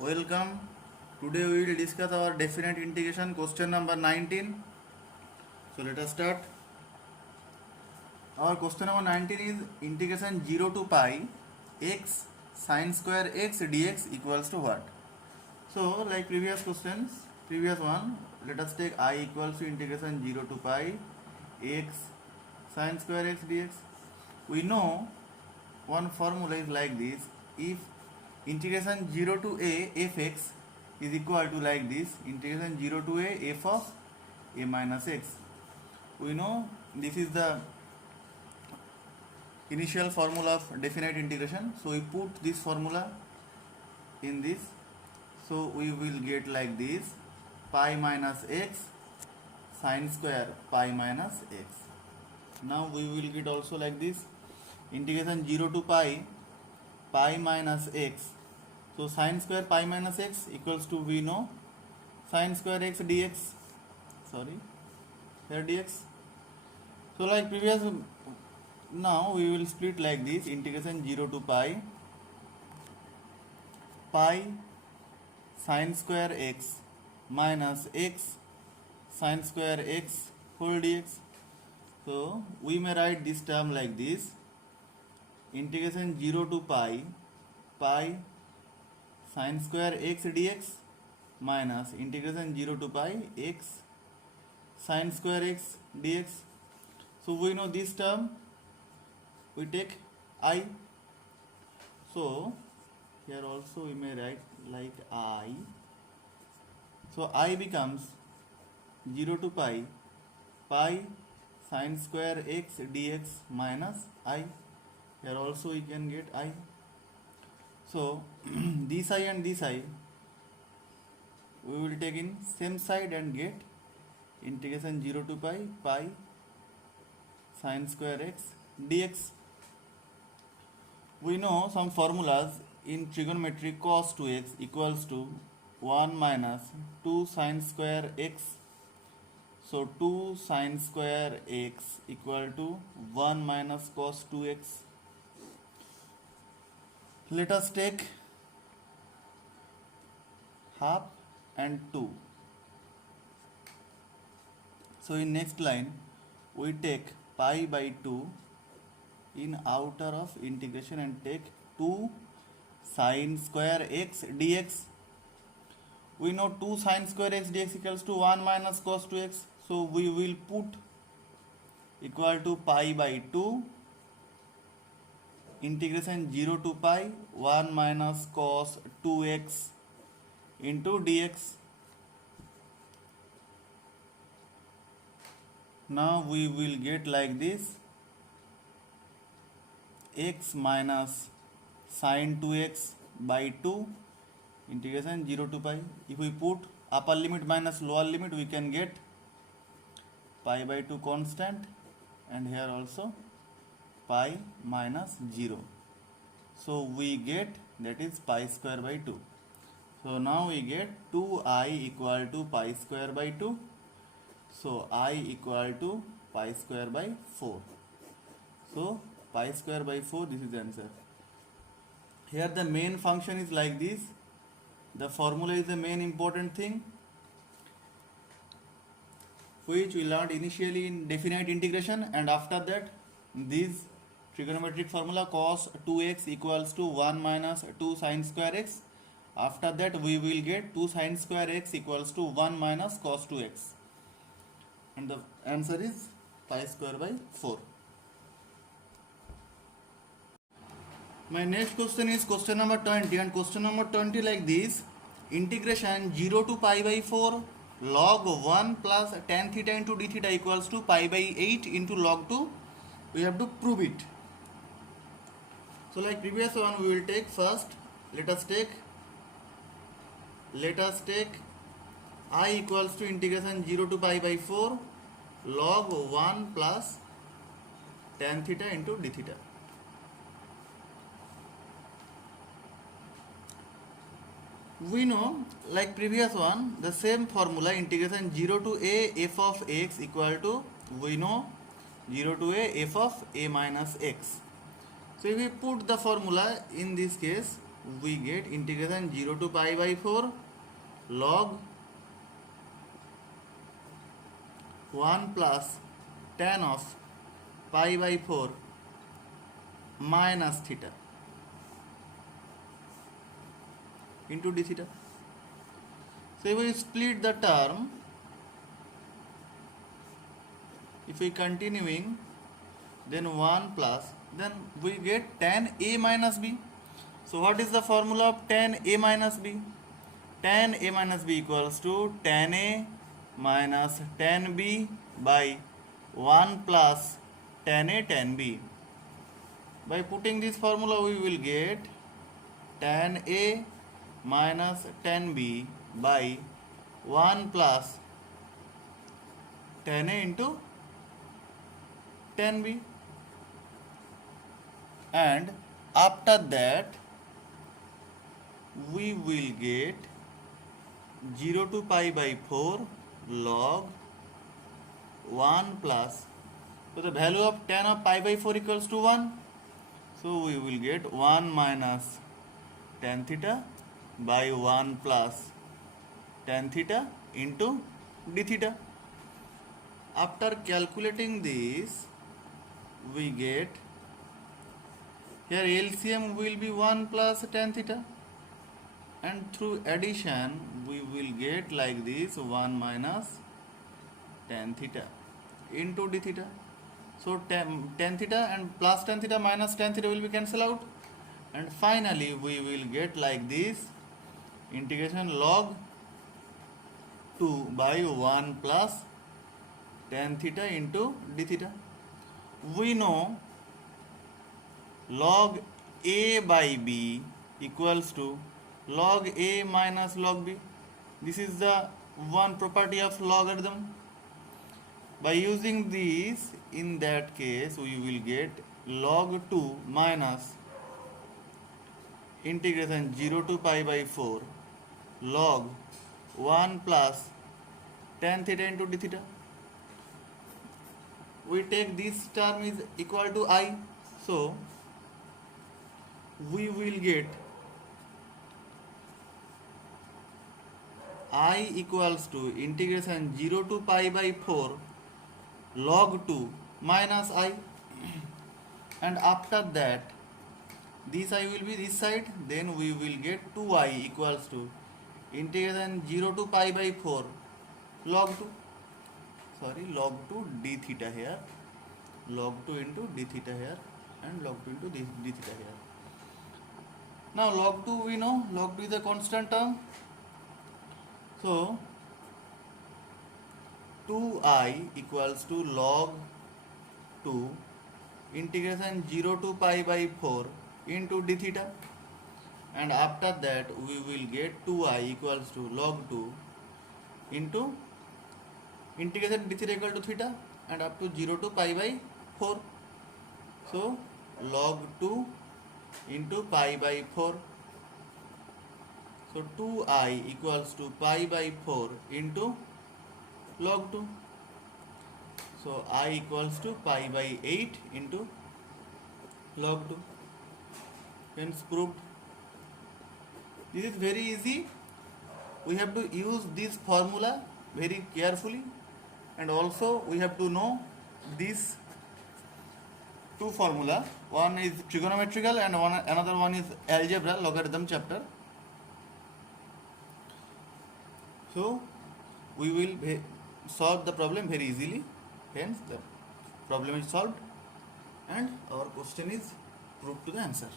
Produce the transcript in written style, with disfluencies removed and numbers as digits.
Welcome. Today we will discuss our definite integration question number 19. So let us start. Our question number 19 is integration 0 to pi x sine square x dx equals to what? So like previous questions, previous one, let us take I equals to integration 0 to pi x sine square x dx. We know one formula is like this. If integration 0 to a fx is equal to like this, integration 0 to a f of a minus x. We know this is the initial formula of definite integration. So we put this formula in this. So we will get like this, pi minus x sine square pi minus x. Now we will get also like this, integration 0 to pi minus x. So sine square pi minus x equals to, we know, sine square x dx. Sorry, here dx. So like previous, now we will split like this, integration 0 to pi sine square x minus x sine square x whole dx. So we may write this term like this, integration 0 to pi sine square x dx minus integration 0 to pi x sine square x dx. So we know this term, we take I. So here also we may write like I. So I becomes 0 to pi sine square x dx minus I. Here also we can get I. So this I and this I we will take in same side and get integration 0 to pi sine square x dx. We know some formulas in trigonometry. Cos 2x equals to 1 minus 2 sine square x. So 2 sine square x equal to 1 minus cos 2x. Let us take half and 2. So in next line we take pi by 2 in outer of integration and take 2 sine square x dx. We know 2 sine square x dx equals to 1 minus cos 2x. So we will put equal to pi by 2 integration 0 to pi 1 minus cos 2x into dx. Now we will get like this, x minus sine 2x by 2 integration 0 to pi. If we put upper limit minus lower limit, we can get pi by 2 constant, and here also pi minus 0. So we get, that is pi square by 2. So now we get 2I equal to pi square by 2. So I equal to pi square by 4. So pi square by 4, this is the answer. Here the main function is like this. The formula is the main important thing, which we learned initially in definite integration, and after that this trigonometric formula cos 2x equals to 1 minus 2 sine square x. After that we will get 2 sine square x equals to 1 minus cos 2x, and the answer is pi square by 4. My next question is question number 20, and question number 20 like this, integration 0 to pi by 4 log 1 plus tan theta into d theta equals to pi by 8 into log 2. We have to prove it. So like previous one, we will take first, let us take I equals to integration 0 to pi by 4 log 1 plus tan theta into d theta. We know, like previous one, the same formula, integration 0 to a f of x equal to, we know, 0 to a f of a minus x. So if we put the formula in this case, we get integration 0 to pi by 4 log 1 plus tan of pi by 4 minus theta into d theta. So if we split the term, if we continuing, then 1 plus, then we get tan a minus b. So what is the formula of tan a minus b? Tan a minus b equals to tan a minus tan b by 1 plus tan a tan b. By putting this formula, we will get tan a minus tan b by 1 plus tan a into tan b. And after that, we will get 0 to pi by 4 log 1 plus, so the value of tan of pi by 4 equals to 1. So we will get 1 minus tan theta by 1 plus tan theta into d theta. After calculating this, we get, here LCM will be 1 plus tan theta, and through addition we will get like this 1 minus tan theta into d theta. So tan theta and plus tan theta minus tan theta will be cancelled out, and finally we will get like this integration log 2 by 1 plus tan theta into d theta. We know log a by b equals to log a minus log b. This is the one property of logarithm. By using this, in that case we will get log 2 minus integration 0 to pi by 4 log 1 plus tan theta into d theta. We take this term is equal to I, so we will get I equals to integration 0 to pi by 4 log 2 minus I, and after that this I will be this side, then we will get 2I equals to integration 0 to pi by 4 log 2 d theta here, log 2 into d theta here, and log 2 into d theta here. Now log 2 we know, log 2 is a constant term, so 2I equals to log 2 integration 0 to pi by 4 into d theta, and after that we will get 2I equals to log 2 into integration d theta equal to theta and up to 0 to pi by 4. So log 2 into pi by 4. So 2I equals to pi by 4 into log 2. So I equals to pi by 8 into log 2. Hence proved. This is very easy. We have to use this formula very carefully, and also we have to know these two formula. One is trigonometrical and another one is algebra, logarithm chapter. So we will solve the problem very easily. Hence the problem is solved and our question is proved to the answer.